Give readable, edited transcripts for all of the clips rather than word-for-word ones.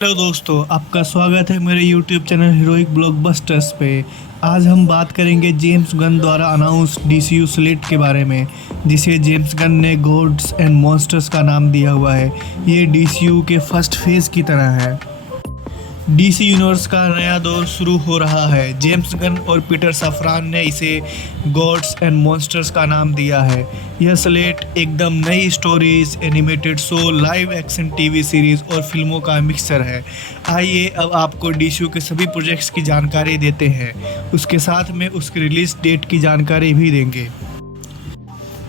Hello दोस्तों, आपका स्वागत है मेरे YouTube चैनल हीरोइक ब्लॉकबस्टर्स पे। आज हम बात करेंगे जेम्स गन द्वारा अनाउंस DCU स्लेट के बारे में, जिसे जेम्स गन ने गॉड्स एंड मॉन्स्टर्स का नाम दिया हुआ है। ये DCU के फर्स्ट फेज़ की तरह है। DC यूनिवर्स का नया दौर शुरू हो रहा है। जेम्स गन और पीटर सफरान ने इसे गॉड्स एंड मॉन्स्टर्स का नाम दिया है। यह स्लेट एकदम नई stories, animated show, live action TV series और फिल्मों का मिक्सचर है। आइए अब आपको DCU के सभी प्रोजेक्ट्स की जानकारी देते हैं, उसके साथ में उसकी रिलीज डेट की जानकारी भी देंगे।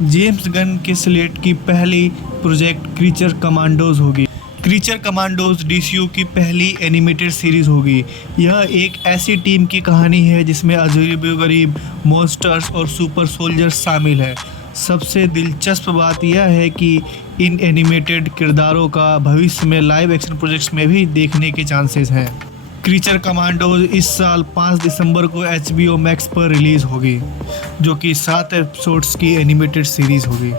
जेम्स गन के स्लेट की पहली प्रोजेक्ट क्रीचर कमांडोज होगी। क्रीचर कमांडोज DCU की पहली एनिमेटेड सीरीज होगी। यह एक ऐसी टीम की कहानी है जिसमें अजीबोगरीब मॉन्स्टर्स और सुपर सोल्जर्स शामिल है। सबसे दिलचस्प बात यह है कि इन एनिमेटेड किरदारों का भविष्य में लाइव एक्शन प्रोजेक्ट्स में भी देखने के चांसेस हैं। क्रीचर कमांडोज इस साल 5 दिसंबर को HBO Max पर रिलीज़ होगी, जो कि 7 एपिसोड्स की एनिमेटेड सीरीज होगी।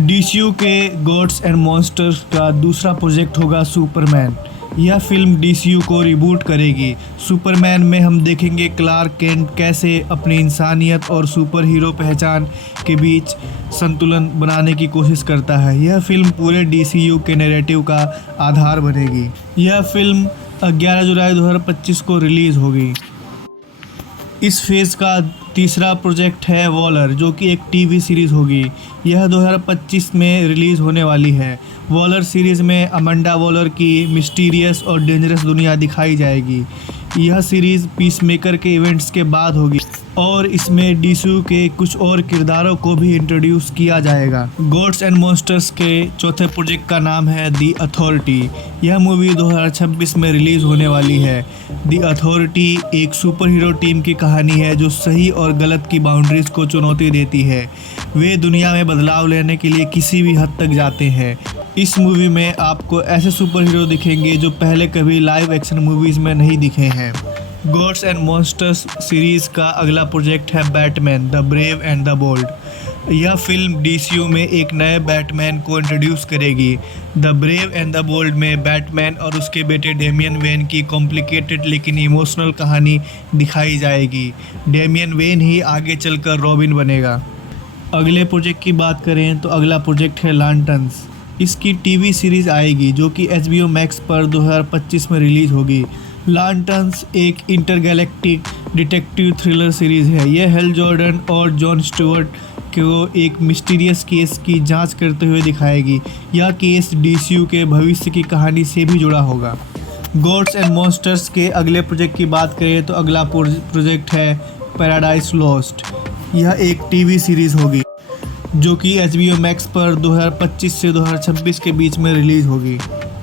DCU के गॉड्स एंड मॉन्स्टर्स का दूसरा प्रोजेक्ट होगा सुपरमैन। यह फिल्म DCU को रिबूट करेगी। सुपरमैन में हम देखेंगे क्लार्क केंट कैसे अपनी इंसानियत और सुपर हीरो पहचान के बीच संतुलन बनाने की कोशिश करता है। यह फिल्म पूरे DCU के नैरेटिव का आधार बनेगी। यह फिल्म 11 जुलाई 2025 को रिलीज़ होगी। इस फेज़ का तीसरा प्रोजेक्ट है वॉलर, जो कि एक टीवी सीरीज़ होगी। यह 2025 में रिलीज़ होने वाली है। वॉलर सीरीज़ में अमांडा वॉलर की मिस्टीरियस और डेंजरस दुनिया दिखाई जाएगी। यह सीरीज़ पीसमेकर के इवेंट्स के बाद होगी और इसमें DCU के कुछ और किरदारों को भी इंट्रोड्यूस किया जाएगा। गॉड्स एंड मॉन्स्टर्स के चौथे प्रोजेक्ट का नाम है द अथॉरिटी। यह मूवी 2026 में रिलीज़ होने वाली है। द अथॉरिटी एक सुपर हीरो टीम की कहानी है जो सही और गलत की बाउंड्रीज को चुनौती देती है। वे दुनिया में बदलाव लेने के लिए किसी भी हद तक जाते हैं। इस मूवी में आपको ऐसे सुपर हीरो दिखेंगे जो पहले कभी लाइव एक्शन मूवीज़ में नहीं दिखे हैं। गॉड्स एंड मॉन्स्टर्स सीरीज़ का अगला प्रोजेक्ट है Batman the Brave and the Bold. यह फिल्म DCU में एक नए बैटमैन को इंट्रोड्यूस करेगी। The Brave and the Bold में बैटमैन और उसके बेटे डेमियन वेन की कॉम्प्लिकेटेड लेकिन इमोशनल कहानी दिखाई जाएगी। डेमियन वेन ही आगे चलकर रॉबिन बनेगा। अगले प्रोजेक्ट की बात करें तो अगला प्रोजेक्ट है लांटन्स। इसकी टीवी सीरीज़ आएगी जो कि HBO Max पर 2025 में रिलीज़ होगी। लांटन्स एक इंटरगैलेक्टिक डिटेक्टिव थ्रिलर सीरीज़ है। यह हेल जॉर्डन और जॉन स्टुअर्ट को एक मिस्टीरियस केस की जांच करते हुए दिखाएगी। यह केस DCU के भविष्य की कहानी से भी जुड़ा होगा। गॉड्स एंड मॉन्स्टर्स के अगले प्रोजेक्ट की बात करें तो अगला प्रोजेक्ट है पैराडाइज लॉस्ट। यह एक टीवी सीरीज़ होगी जो कि HBO Max पर 2025 से 2026 के बीच में रिलीज़ होगी।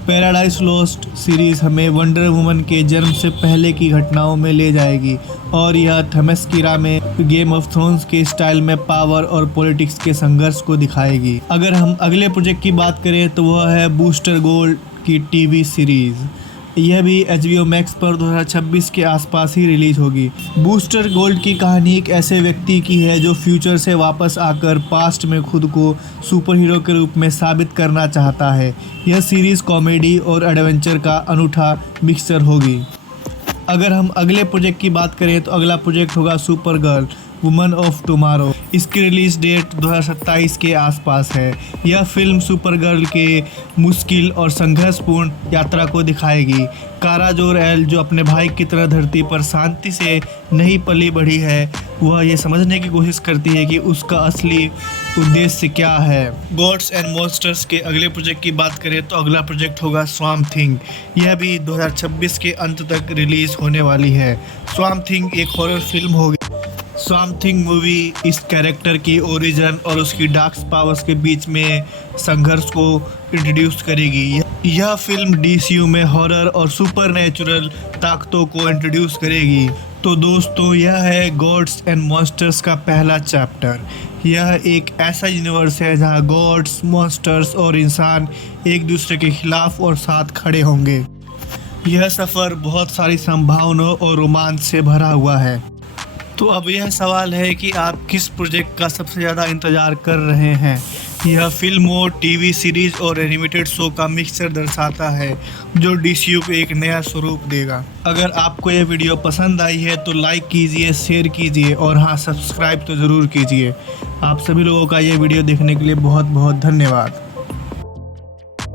पैराडाइज लॉस्ट सीरीज़ हमें वंडर वुमन के जन्म से पहले की घटनाओं में ले जाएगी और यह थेमेस्किरा में गेम ऑफ थ्रोन्स के स्टाइल में पावर और पॉलिटिक्स के संघर्ष को दिखाएगी। अगर हम अगले प्रोजेक्ट की बात करें तो वह है बूस्टर गोल्ड की टीवी सीरीज़। यह भी HBO Max पर 2026 के आसपास ही रिलीज़ होगी। बूस्टर गोल्ड की कहानी एक ऐसे व्यक्ति की है जो फ्यूचर से वापस आकर पास्ट में खुद को सुपर हीरो के रूप में साबित करना चाहता है। यह सीरीज़ कॉमेडी और एडवेंचर का अनूठा मिक्सचर होगी। अगर हम अगले प्रोजेक्ट की बात करें तो अगला प्रोजेक्ट होगा super girl woman of tomorrow. इसकी रिलीज डेट 2027 के आसपास है। यह फिल्म सुपर गर्ल के मुश्किल और संघर्षपूर्ण यात्रा को दिखाएगी। कारा जोर-एल, जो अपने भाई की तरह धरती पर शांति से नहीं पली बढ़ी है, वह ये समझने की कोशिश करती है कि उसका असली उद्देश्य क्या है। गॉड्स एंड मॉन्स्टर्स के अगले प्रोजेक्ट की बात करें तो अगला प्रोजेक्ट होगा स्वैम्प थिंग। यह भी 2026 के अंत तक रिलीज़ होने वाली है। स्वैम्प थिंग एक हॉरर फिल्म होगी। स्वैम्प थिंग मूवी इस कैरेक्टर की ओरिजिन और उसकी डार्क पावर्स के बीच में संघर्ष को इंट्रोड्यूस करेगी। यह फिल्म DCU में हॉरर और सुपरनैचुरल ताकतों को इंट्रोड्यूस करेगी। तो दोस्तों, यह है गॉड्स एंड मॉन्स्टर्स का पहला चैप्टर। यह एक ऐसा यूनिवर्स है जहां गॉड्स, मॉन्स्टर्स और इंसान एक दूसरे के खिलाफ और साथ खड़े होंगे। यह सफ़र बहुत सारी संभावनाओं और रोमांच से भरा हुआ है। तो अब यह सवाल है कि आप किस प्रोजेक्ट का सबसे ज़्यादा इंतज़ार कर रहे हैं। यह फिल्म और टीवी सीरीज और एनिमेटेड शो का मिक्सचर दर्शाता है जो डीसीयू को एक नया स्वरूप देगा। अगर आपको यह वीडियो पसंद आई है तो लाइक कीजिए, शेयर कीजिए और हाँ, सब्सक्राइब तो ज़रूर कीजिए। आप सभी लोगों का यह वीडियो देखने के लिए बहुत बहुत धन्यवाद।